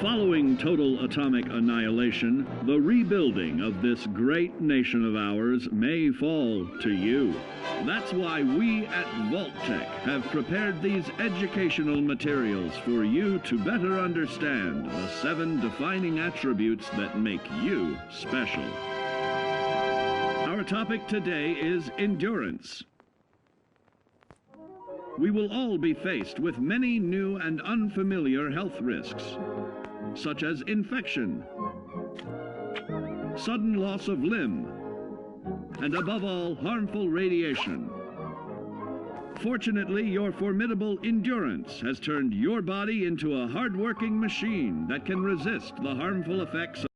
Following total atomic annihilation, the rebuilding of this great nation of ours may fall to you. That's why we at Vault-Tec have prepared these educational materials for you to better understand the 7 defining attributes that make you special. Our topic today is endurance. We will all be faced with many new and unfamiliar health risks, such as infection, sudden loss of limb, and above all, harmful radiation. Fortunately, your formidable endurance has turned your body into a hard-working machine that can resist the harmful effects of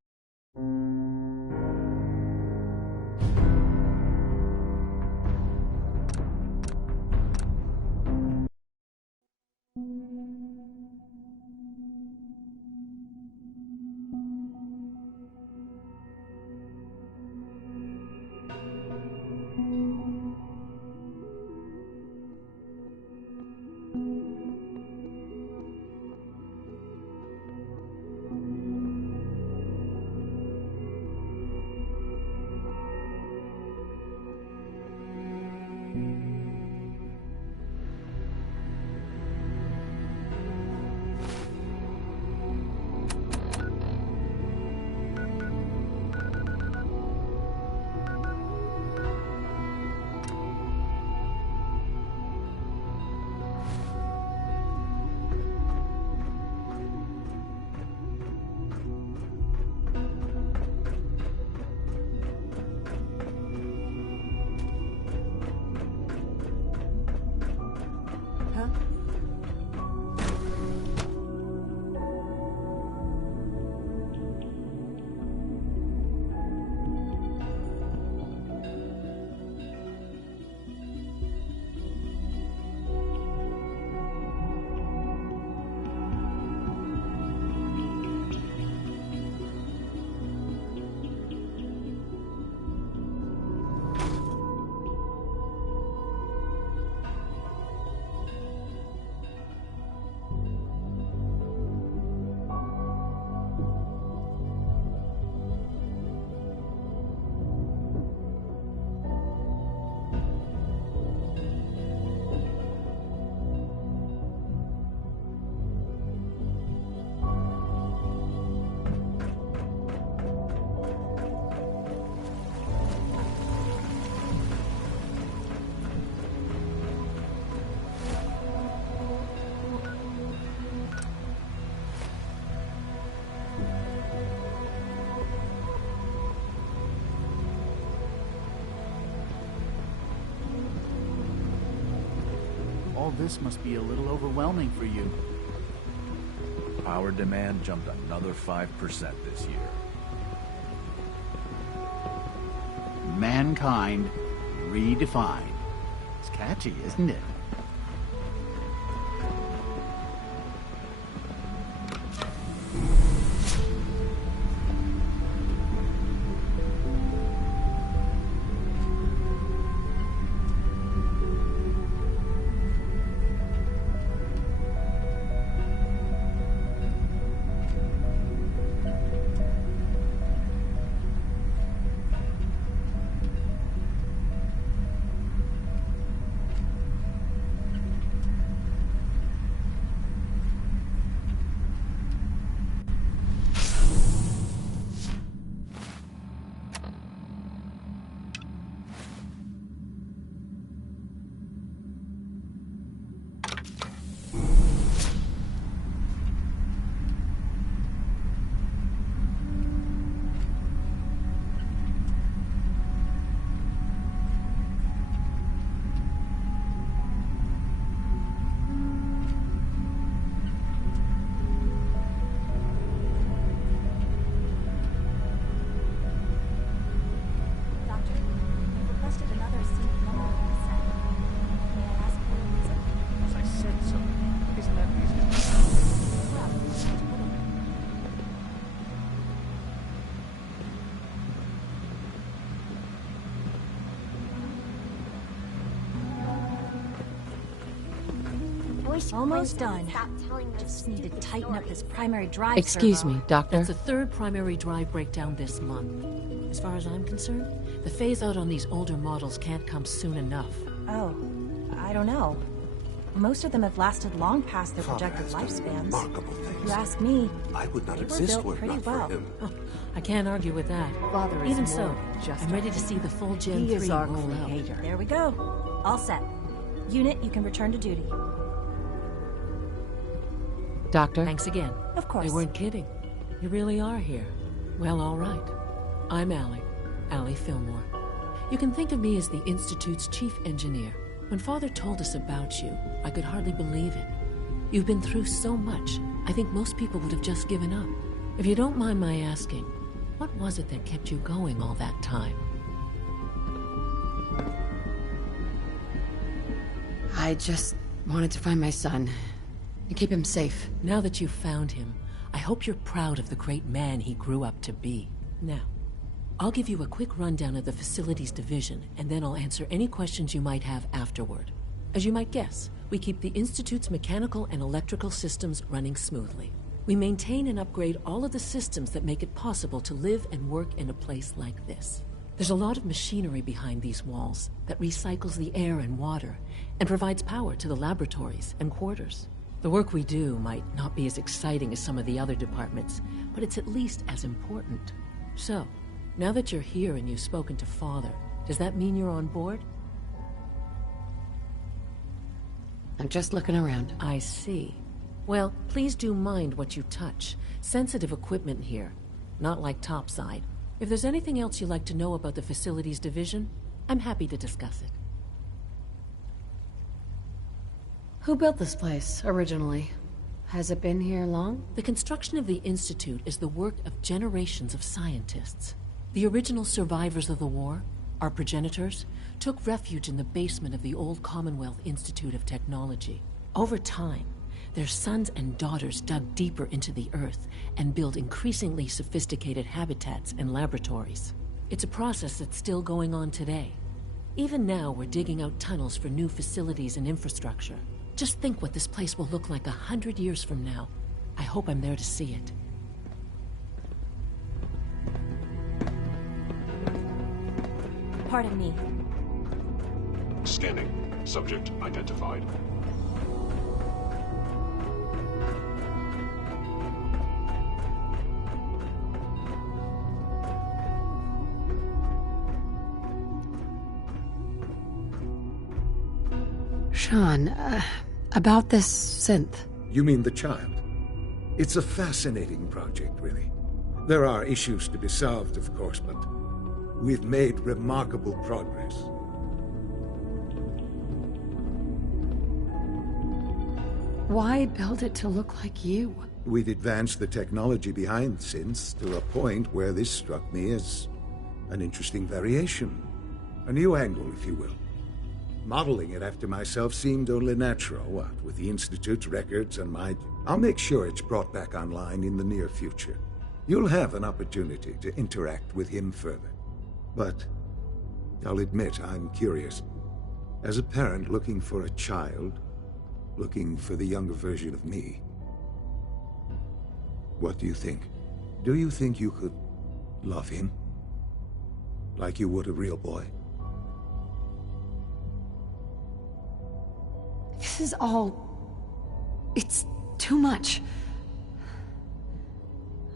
All this must be a little overwhelming for you. Power demand jumped another 5% this year. Mankind redefined. It's catchy, isn't it? Almost done. Just need to tighten up this primary drive Excuse servo. me, Doctor. That's the third primary drive breakdown this month. As far as I'm concerned, the phase-out on these older models can't come soon enough. Oh, I don't know. Most of them have lasted long past their projected lifespans. Remarkable If things. you ask me, I would not they were exist built were it pretty not well. for him. I can't argue with that. Father is Even more so, than just I'm ready to see the full Gen He 3 is our roll out. creator. There we go. All set. Unit, you can return to duty. Doctor? Thanks again. Of course. They weren't kidding. You really are here. Well, all right. I'm Allie Fillmore. You can think of me as the Institute's chief engineer. When Father told us about you, I could hardly believe it. You've been through so much, I think most people would have just given up. If you don't mind my asking, what was it that kept you going all that time? I just wanted to find my son and keep him safe. Now that you've found him, I hope you're proud of the great man he grew up to be. Now, I'll give you a quick rundown of the facilities division, and then I'll answer any questions you might have afterward. As you might guess, we keep the Institute's mechanical and electrical systems running smoothly. We maintain and upgrade all of the systems that make it possible to live and work in a place like this. There's a lot of machinery behind these walls that recycles the air and water and provides power to the laboratories and quarters. The work we do might not be as exciting as some of the other departments, but it's at least as important. So, now that you're here and you've spoken to Father, does that mean you're on board? I'm just looking around. I see. Well, please do mind what you touch. Sensitive equipment here, not like topside. If there's anything else you'd like to know about the facilities division, I'm happy to discuss it. Who built this place, originally? Has it been here long? The construction of the Institute is the work of generations of scientists. The original survivors of the war, our progenitors, took refuge in the basement of the old Commonwealth Institute of Technology. Over time, their sons and daughters dug deeper into the earth and built increasingly sophisticated habitats and laboratories. It's a process that's still going on today. Even now, we're digging out tunnels for new facilities and infrastructure. Just think what this place will look like 100 years from now. I hope I'm there to see it. Pardon me. Scanning. Subject identified. Sean, about this synth. You mean the child? It's a fascinating project, really. There are issues to be solved, of course, but we've made remarkable progress. Why build it to look like you? We've advanced the technology behind synths to a point where this struck me as an interesting variation. A new angle, if you will. Modeling it after myself seemed only natural, what, with the Institute's records and my... I'll make sure it's brought back online in the near future. You'll have an opportunity to interact with him further. But I'll admit I'm curious. As a parent looking for a child, looking for the younger version of me, what do you think? Do you think you could love him? Like you would a real boy? This is all... It's too much.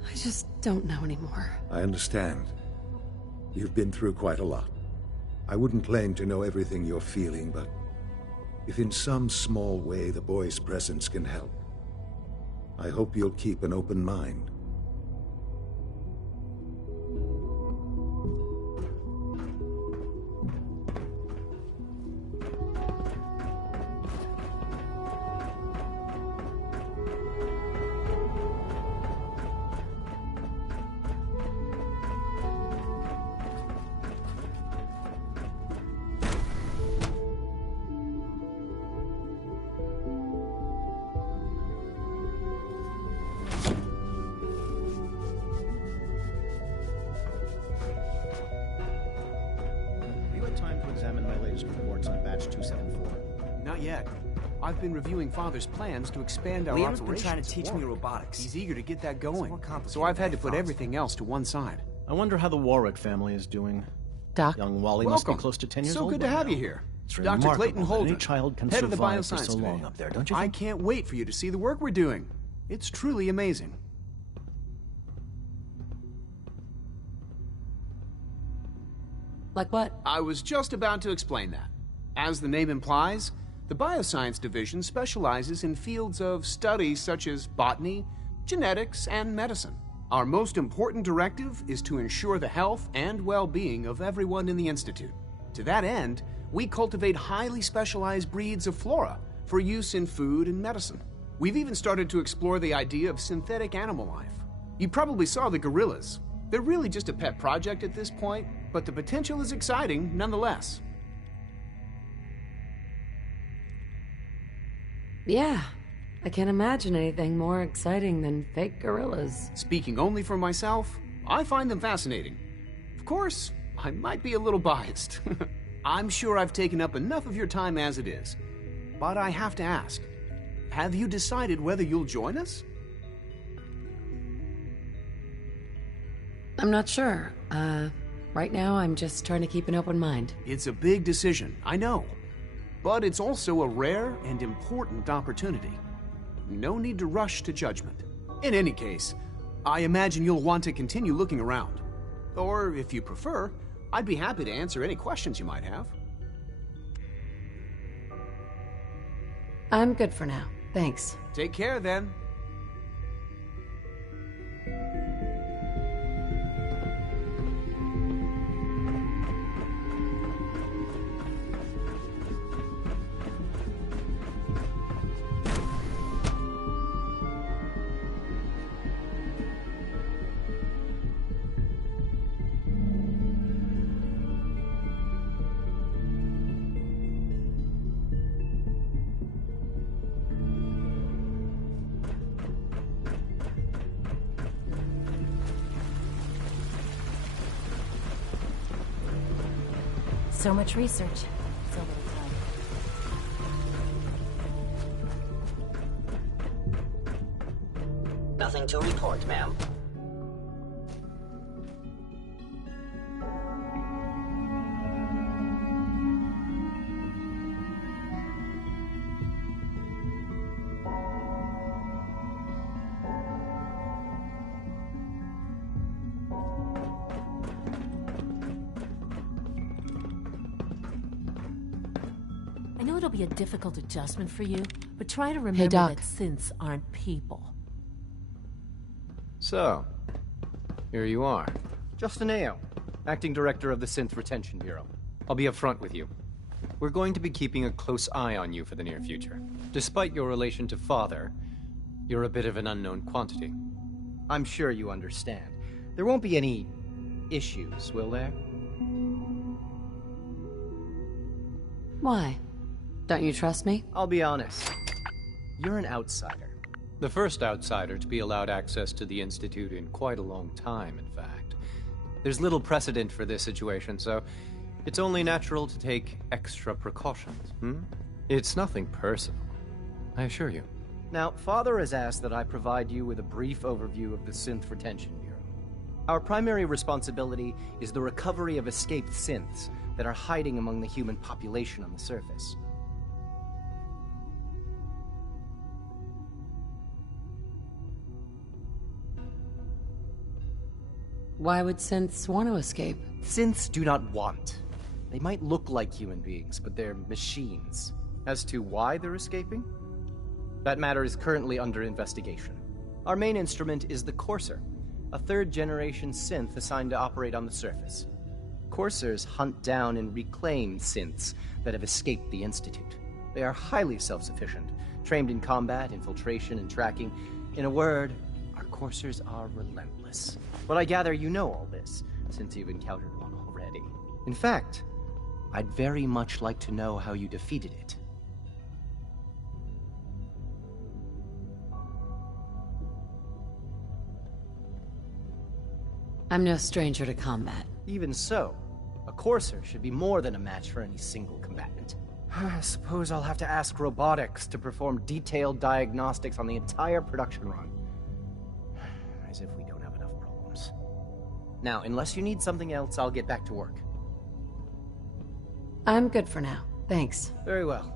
I just don't know anymore. I understand. You've been through quite a lot. I wouldn't claim to know everything you're feeling, but if in some small way the boy's presence can help, I hope you'll keep an open mind. I've been reviewing Father's plans to expand our Liam's operations. been trying to teach me Warwick. robotics. He's eager to get that going, more complicated so I've had to than I put thought. everything else to one side. I wonder how the Warwick family is doing. Doc? Young Wally must be close to 10 years so old. good to by have now. you here. It's Dr. remarkable Clayton that Holden, any child can head of the survive Bioscience for so long Division. up there, don't you I think? can't wait for you to see the work we're doing. It's truly amazing. Like what? I was just about to explain that. As the name implies, the Bioscience Division specializes in fields of study such as botany, genetics, and medicine. Our most important directive is to ensure the health and well-being of everyone in the Institute. To that end, we cultivate highly specialized breeds of flora for use in food and medicine. We've even started to explore the idea of synthetic animal life. You probably saw the gorillas. They're really just a pet project at this point, but the potential is exciting nonetheless. Yeah. I can't imagine anything more exciting than fake gorillas. Speaking only for myself, I find them fascinating. Of course, I might be a little biased. I'm sure I've taken up enough of your time as it is. But I have to ask, have you decided whether you'll join us? I'm not sure. Right now I'm just trying to keep an open mind. It's a big decision, I know. But it's also a rare and important opportunity. No need to rush to judgment. In any case, I imagine you'll want to continue looking around. Or, if you prefer, I'd be happy to answer any questions you might have. I'm good for now. Thanks. Take care, then. So much research. So little time. Nothing to report, ma'am. I know it'll be a difficult adjustment for you, but try to remember Doc. that synths aren't people. So, here you are. Justin Ao, Acting Director of the Synth Retention Bureau. I'll be upfront with you. We're going to be keeping a close eye on you for the near future. Despite your relation to Father, you're a bit of an unknown quantity. I'm sure you understand. There won't be any issues, will there? Why? Don't you trust me? I'll be honest. You're an outsider. The first outsider to be allowed access to the Institute in quite a long time, in fact. There's little precedent for this situation, so it's only natural to take extra precautions. It's nothing personal, I assure you. Now, Father has asked that I provide you with a brief overview of the Synth Retention Bureau. Our primary responsibility is the recovery of escaped synths that are hiding among the human population on the surface. Why would synths want to escape? Synths do not want. They might look like human beings, but they're machines. As to why they're escaping? That matter is currently under investigation. Our main instrument is the Courser, a third-generation synth assigned to operate on the surface. Coursers hunt down and reclaim synths that have escaped the Institute. They are highly self-sufficient, trained in combat, infiltration, and tracking. In a word, our Coursers are relentless. But I gather you know all this, since you've encountered one already. In fact, I'd very much like to know how you defeated it. I'm no stranger to combat. Even so, a Courser should be more than a match for any single combatant. I suppose I'll have to ask robotics to perform detailed diagnostics on the entire production run. As if we don't have enough problems. Now, unless you need something else, I'll get back to work. I'm good for now. Thanks. Very well.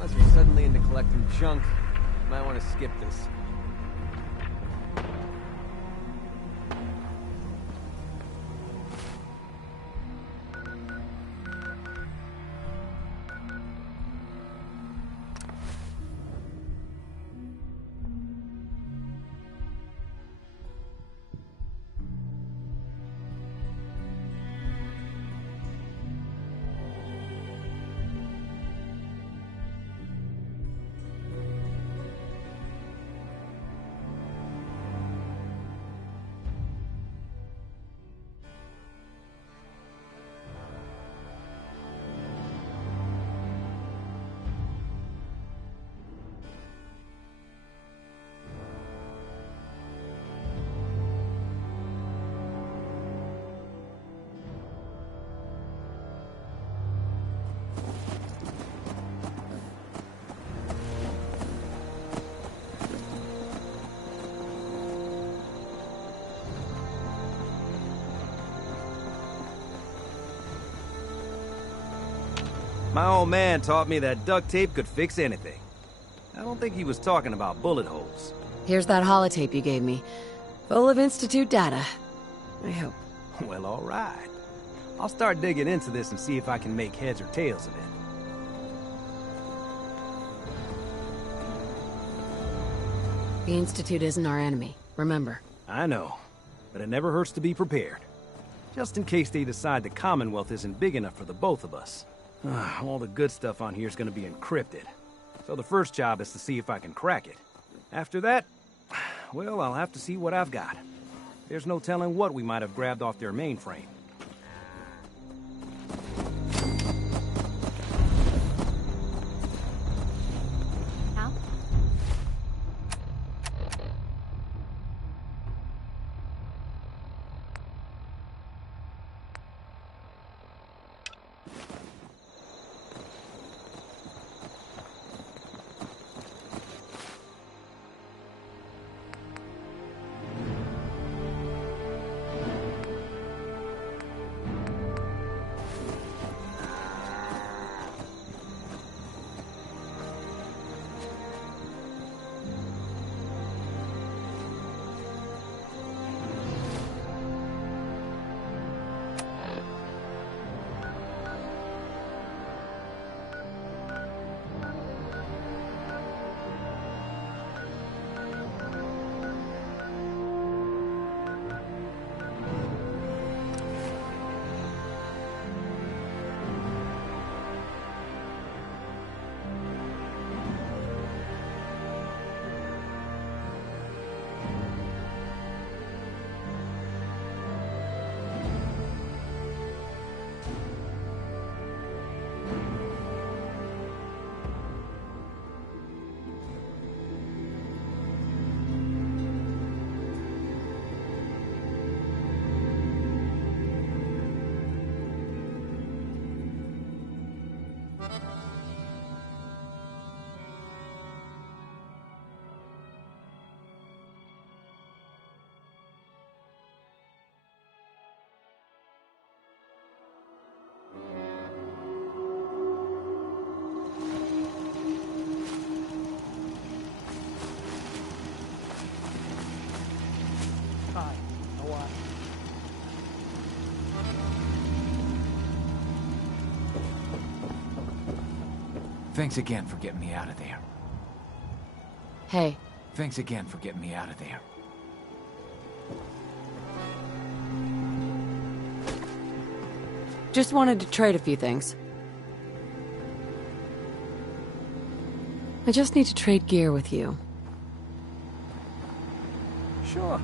Unless you're suddenly into collecting junk, you might want to skip this. My old man taught me that duct tape could fix anything. I don't think he was talking about bullet holes. Here's that holotape you gave me. Full of Institute data. I hope. Well, all right. I'll start digging into this and see if I can make heads or tails of it. The Institute isn't our enemy, remember. I know, but it never hurts to be prepared. Just in case they decide the Commonwealth isn't big enough for the both of us. All the good stuff on here is going to be encrypted. So the first job is to see if I can crack it. After that, well, I'll have to see what I've got. There's no telling what we might have grabbed off their mainframe. How? what? Thanks again for getting me out of there. Hey. Thanks again for getting me out of there. Just wanted to trade a few things. I just need to trade gear with you. Sure.